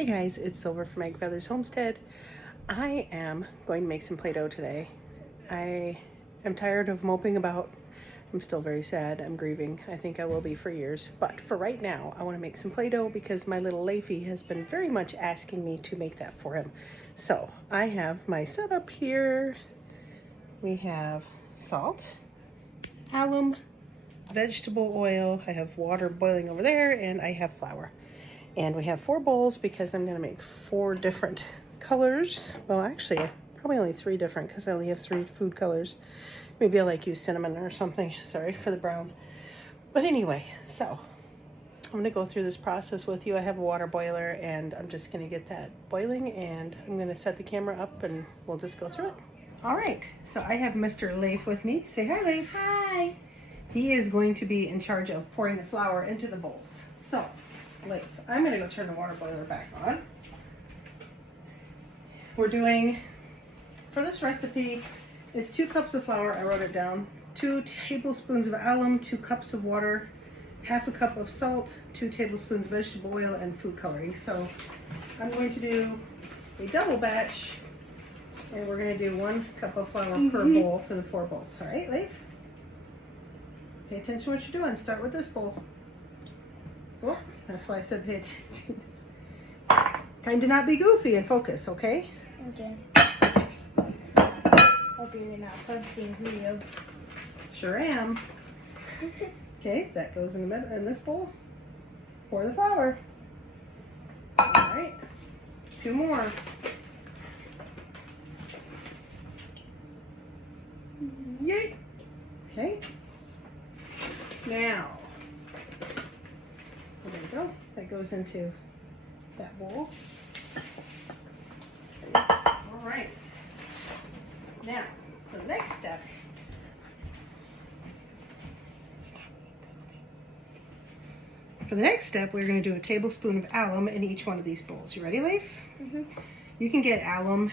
Hey guys, it's Silver from Egg Feathers Homestead. I am going to make some Play-Doh today. I am tired of moping about. I'm still very sad. I'm grieving. I think I will be for years. But for right now, I want to make some Play-Doh because my little Leafy has been very much asking me to make that for him. So I have my setup here. We have salt, alum, vegetable oil. I have water boiling over there, and I have flour. And we have 4 bowls because I'm going to make 4 different colors. Well, actually, probably only 3 different because I only have 3 food colors. Maybe I like use cinnamon or something. Sorry for the brown. But anyway, so I'm going to go through this process with you. I have a water boiler and I'm just going to get that boiling and I'm going to set the camera up and we'll just go through it. All right, so I have Mr. Leif with me. Say hi, Leif. Hi. He is going to be in charge of pouring the flour into the bowls. So, Leif, I'm going to go turn the water boiler back on. We're doing, for this recipe, it's 2 cups of flour, I wrote it down, 2 tablespoons of alum, 2 cups of water, half a cup of salt, 2 tablespoons of vegetable oil, and food coloring. So I'm going to do a double batch, and we're going to do 1 cup of flour per bowl for the 4 bowls. All right, Leif? Pay attention to what you're doing. Start with this bowl. Oh, that's why I said pay attention. Time to not be goofy and focus, okay? Okay. Hope you're not posting video. Sure am. Okay, that goes in the middle in this bowl. Pour the flour. All right, 2 more. Yay. Okay. Now, there you go. That goes into that bowl. All right. Now, for the next step, we're going to do a tablespoon of alum in each one of these bowls. You ready, Leif? Mm-hmm. You can get alum.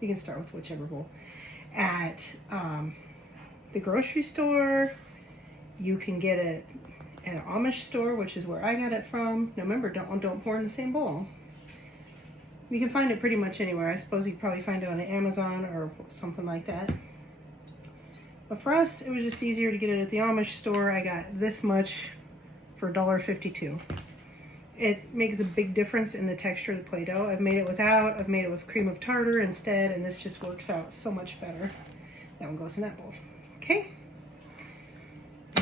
You can start with whichever bowl at the grocery store. You can get it at an Amish store, which is where I got it from. Now remember, don't pour in the same bowl. You can find it pretty much anywhere. I suppose you could probably find it on Amazon or something like that. But for us, it was just easier to get it at the Amish store. I got this much for $1.52. It makes a big difference in the texture of the Play-Doh. I've made it without, I've made it with cream of tartar instead, and this just works out so much better. That one goes in that bowl. Okay?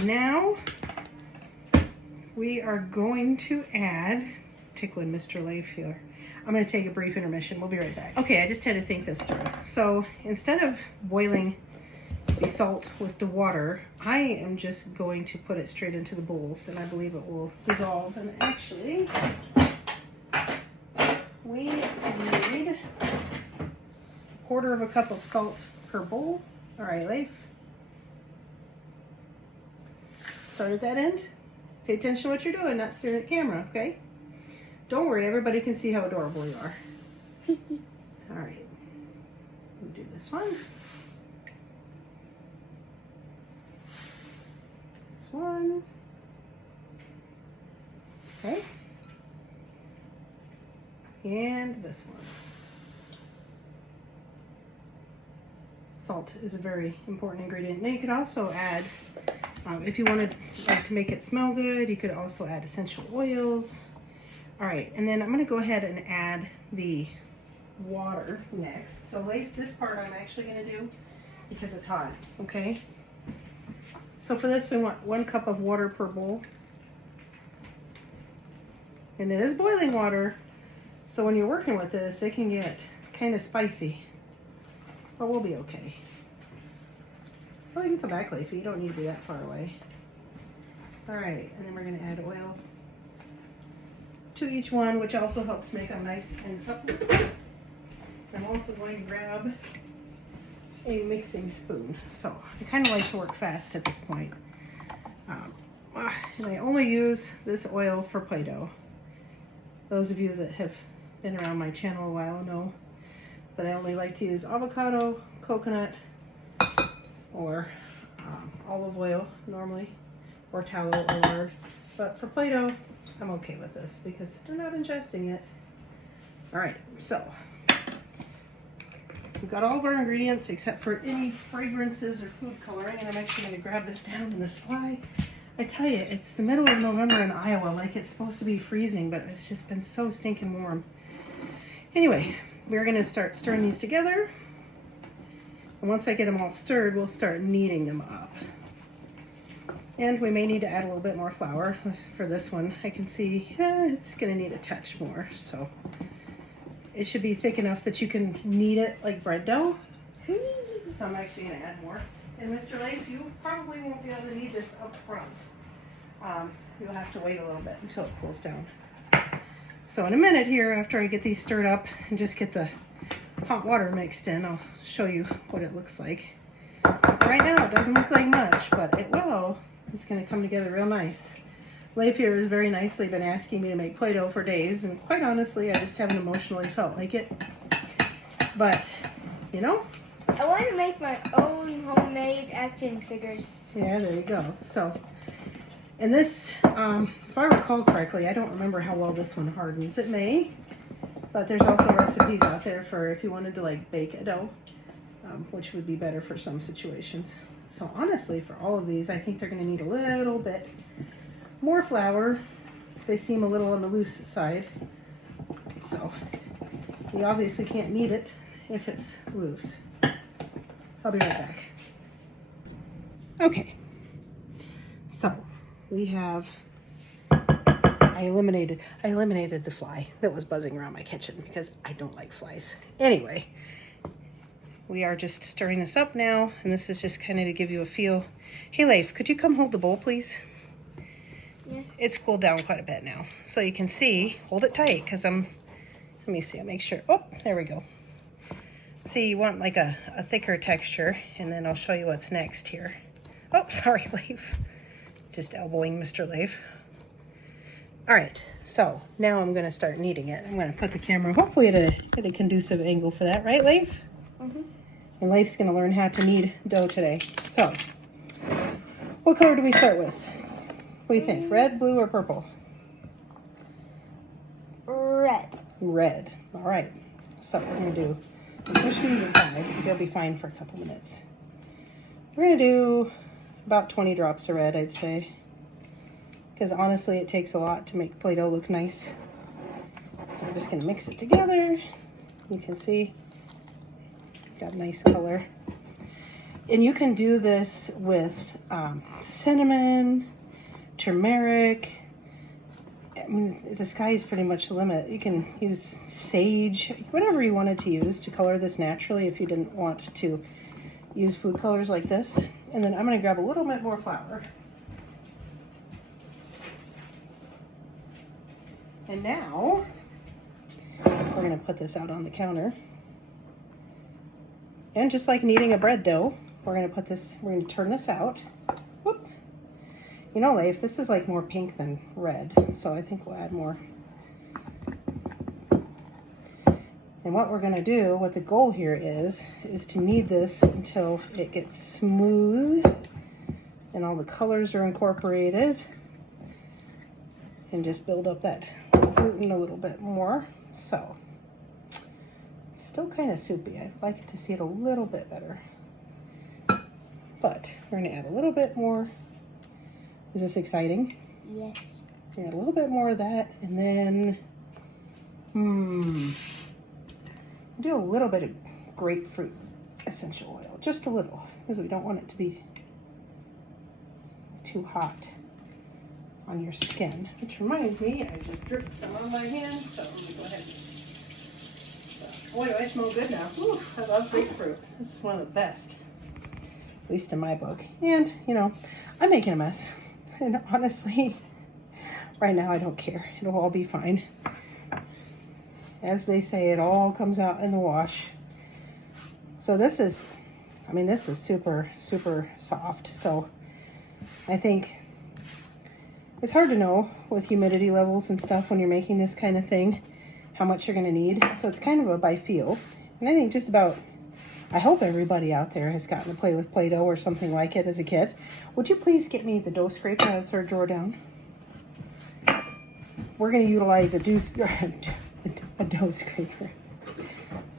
Now, we are going to add, tickling Mr. Leif here. I'm going to take a brief intermission. We'll be right back. Okay, I just had to think this through. So instead of boiling the salt with the water, I am just going to put it straight into the bowls, and I believe it will dissolve. And actually, we need 1/4 cup of salt per bowl. All right, Leif. Start at that end. Pay attention to what you're doing, not staring at the camera, okay? Don't worry, everybody can see how adorable you are. All right, we'll do this one. This one. Okay. And this one. Salt is a very important ingredient. Now you could also add, if you wanted to make it smell good, you could also add essential oils. All right, and then I'm going to go ahead and add the water next. So Leif, this part I'm actually going to do because it's hot, okay? So for this, we want 1 cup of water per bowl. And it is boiling water, so when you're working with this, it can get kind of spicy. But we'll be okay. Oh, you can come back, Leify. You don't need to be that far away. All right, and then we're going to add oil to each one, which also helps make them nice and supple. I'm also going to grab a mixing spoon. So I kind of like to work fast at this point. And I only use this oil for Play-Doh. Those of you that have been around my channel a while know that I only like to use avocado, coconut, or olive oil normally, or tallow or lard. But for Play-Doh, I'm okay with this because we're not ingesting it. All right, so we've got all of our ingredients except for any fragrances or food coloring, and I'm actually going to grab this down in this fly. I tell you, it's the middle of November in Iowa, like it's supposed to be freezing, but it's just been so stinking warm. Anyway, we're going to start stirring these together, and once I get them all stirred, we'll start kneading them up. And we may need to add a little bit more flour for this one. I can see it's going to need a touch more, so it should be thick enough that you can knead it like bread dough. So I'm actually going to add more. And Mr. Leif, you probably won't be able to knead this up front. You'll have to wait a little bit until it cools down. So in a minute here, after I get these stirred up and just get the hot water mixed in, I'll show you what it looks like. Right now it doesn't look like much, but it will. It's going to come together real nice. Leif here has very nicely been asking me to make Play-Doh for days, and quite honestly, I just haven't emotionally felt like it. But, you know. I want to make my own homemade action figures. Yeah, there you go. So, and this, if I recall correctly, I don't remember how well this one hardens. It may, but there's also recipes out there for if you wanted to like bake a dough, which would be better for some situations. So honestly, for all of these, I think they're going to need a little bit more flour. They seem a little on the loose side. So you obviously can't knead it if it's loose. I'll be right back. Okay. So we have, I eliminated the fly that was buzzing around my kitchen because I don't like flies. Anyway. We are just stirring this up now, and this is just kind of to give you a feel. Hey, Leif, could you come hold the bowl, please? Yeah. It's cooled down quite a bit now. So you can see, hold it tight, because let me see, I'll make sure. Oh, there we go. See, you want like a thicker texture, and then I'll show you what's next here. Oh, sorry, Leif. Just elbowing Mr. Leif. All right, so now I'm going to start kneading it. I'm going to put the camera hopefully at a conducive angle for that, right, Leif? Mm-hmm. And Leif's going to learn how to knead dough today. So, what color do we start with? What do you think? Red, blue, or purple? Red. Red. All right. So, what we're going to do, push these aside because they'll be fine for a couple minutes. We're going to do about 20 drops of red, I'd say. Because honestly, it takes a lot to make Play-Doh look nice. So, we're just going to mix it together. You can see. Got a nice color. And you can do this with cinnamon, turmeric. I mean, the sky is pretty much the limit. You can use sage, whatever you wanted to use to color this naturally if you didn't want to use food colors like this. And then I'm going to grab a little bit more flour. And now we're going to put this out on the counter. And just like kneading a bread dough, we're going to turn this out. Whoop. You know, Leif, this is like more pink than red, so I think we'll add more. And what we're going to do, what the goal here is to knead this until it gets smooth and all the colors are incorporated, and just build up that gluten a little bit more. So still kind of soupy. I'd like to see it a little bit better. But we're going to add a little bit more. Is this exciting? Yes. Add a little bit more of that, and then do a little bit of grapefruit essential oil, just a little, because we don't want it to be too hot on your skin. Which reminds me, I just dripped some on my hand, so I'm gonna go ahead and boy, do I smell good now. Ooh, I love grapefruit. It's one of the best, at least in my book. And, you know, I'm making a mess. And honestly, right now I don't care. It'll all be fine. As they say, it all comes out in the wash. So this is, I mean, this is super, super soft. So I think it's hard to know with humidity levels and stuff when you're making this kind of thing how much you're going to need. So it's kind of a by feel. And I think just about, I hope everybody out there has gotten to play with Play-Doh or something like it as a kid. Would you please get me the dough scraper out of the third drawer down? We're going to utilize a a dough scraper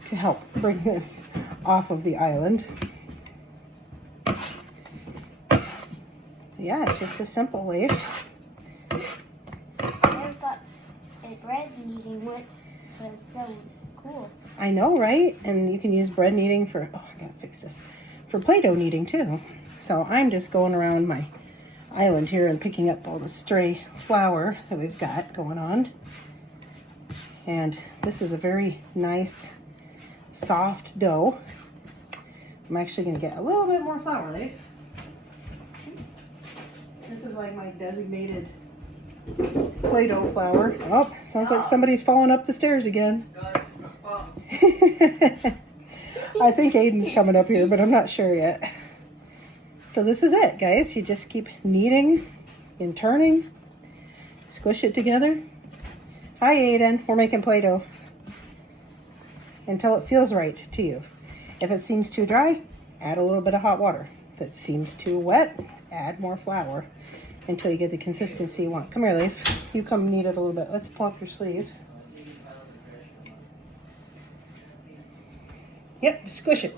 to help bring this off of the island. Yeah, it's just a simple leaf. I never thought a bread kneading wood was so cool. I know, right? And you can use bread kneading for, oh, I gotta fix this, for Play-Doh kneading too. So I'm just going around my island here and picking up all the stray flour that we've got going on. And this is a very nice, soft dough. I'm actually gonna get a little bit more flour, Leif. This is like my designated Play-Doh flour. Oh, sounds like somebody's falling up the stairs again. I think Aiden's coming up here, but I'm not sure yet. So this is it, guys. You just keep kneading and turning. Squish it together. Hi, Aiden. We're making Play-Doh. Until it feels right to you. If it seems too dry, add a little bit of hot water. If it seems too wet, add more flour until you get the consistency you want. Come here, Leif. You come knead it a little bit. Let's pull up your sleeves. Yep, squish it.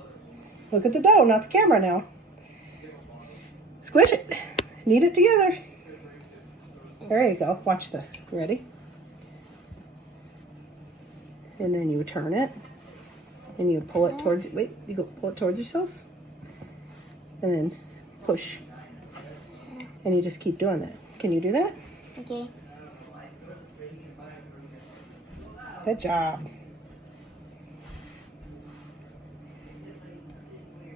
Look at the dough, not the camera now. Squish it. Knead it together. There you go. Watch this. Ready? And then you turn it. And you pull it towards, wait, you go pull it towards yourself. And then push. And you just keep doing that. Can you do that? Okay. Good job.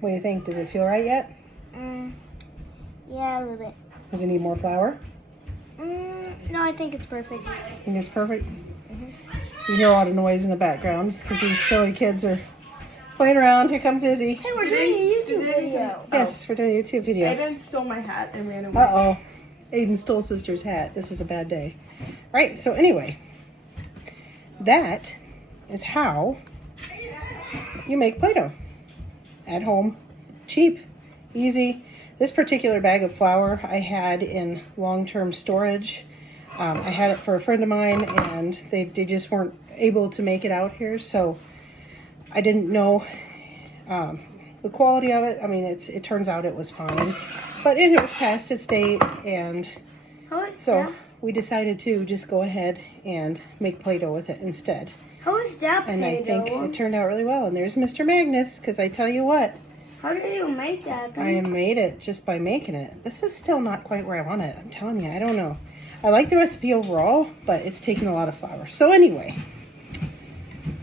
What do you think? Does it feel right yet? Yeah, a little bit. Does it need more flour? No, I think it's perfect. I think it's perfect. You hear a lot of noise in the background because these silly kids are playing around. Here comes Izzy. Hey, we're doing a YouTube video. Yes, we're doing a YouTube video. Aiden stole my hat and ran away. Uh-oh. Aiden stole sister's hat. This is a bad day. Right, so anyway, that is how you make Play-Doh at home. Cheap, easy. This particular bag of flour I had in long-term storage. I had it for a friend of mine, and they just weren't able to make it out here, so I didn't know the quality of it. I mean, it turns out it was fine, but it was past its date, and so we decided to just go ahead and make Play-Doh with it instead. How is that And I think it turned out really well. And there's Mr. Magnus, because I tell you what, How did you make that? I made it just by making it. This is still not quite where I want it. I'm telling you, I don't know. I like the recipe overall, but it's taking a lot of flour. So anyway,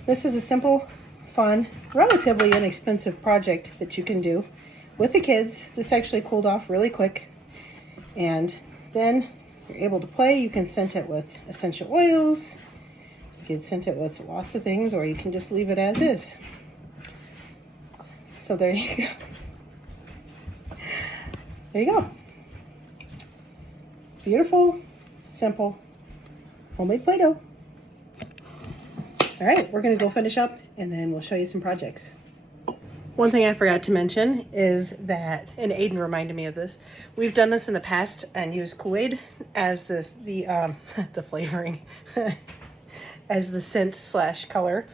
this is a simple, fun, relatively inexpensive project that you can do with the kids. This actually cooled off really quick. And then you're able to play. You can scent it with essential oils. You can scent it with lots of things, or you can just leave it as is. So there you go. There you go. Beautiful, simple, homemade Play-Doh. All right, we're gonna go finish up and then we'll show you some projects. One thing I forgot to mention is that, and Aiden reminded me of this, we've done this in the past and used Kool-Aid as the flavoring, as the scent / color.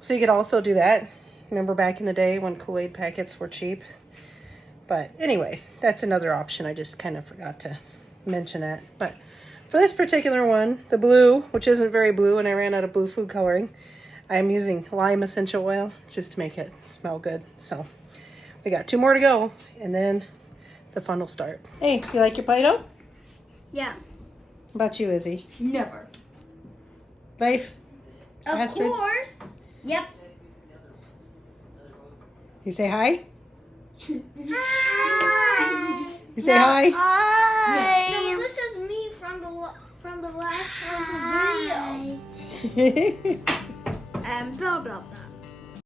So you could also do that. Remember back in the day when Kool-Aid packets were cheap? But anyway, that's another option. I just kind of forgot to mention that. But for this particular one, the blue, which isn't very blue, and I ran out of blue food coloring, I'm using lime essential oil just to make it smell good. So we got 2 more to go, and then the fun will start. Hey, do you like your Play-Doh? Yeah. How about you, Izzy? Never. Life? Of Astrid? course. Yep. You say hi? Hi. You say hi? Hi. No, this is me from the last part of the video. Hi. Blah blah blah.